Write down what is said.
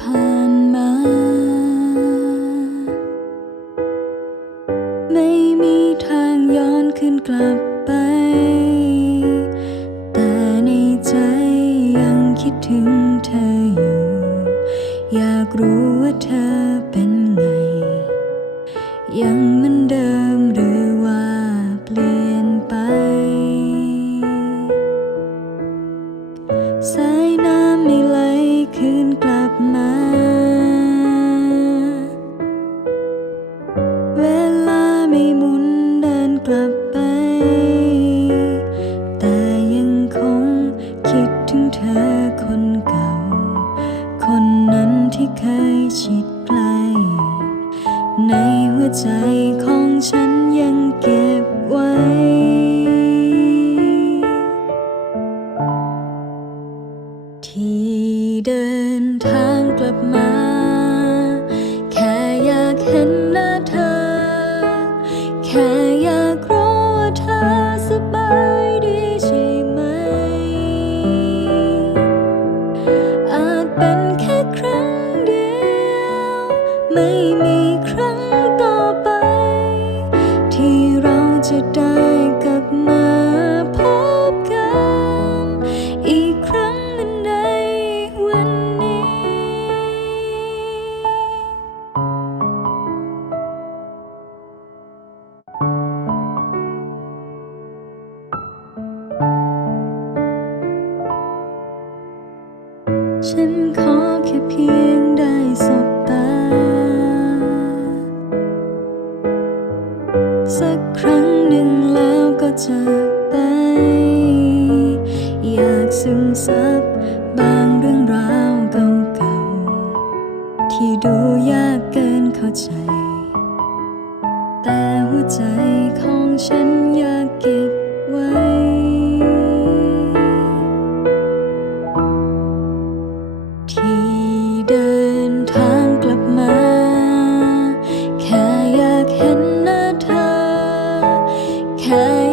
ผ่านมา ไม่มีทางย้อนคืนกลับไป แต่ในใจยังคิดถึงเธออยู่ อยากรู้ว่าเธอเป็นไง ยังเหมือนเดิม ใจของฉันยังเก็บไว้ ที่เดินทางกลับมา แค่อยากเห็นหน้าเธอ แค่ ฉันขอแค่เพียงได้สบตา สักครั้งหนึ่งแล้วก็จากไป อยากซึมซับบางเรื่องราวเก่าๆ ที่ดูยากเกินเข้าใจ แต่หัวใจของฉัน ทางกลับมา แค่อยากเห็นหน้าเธอแค่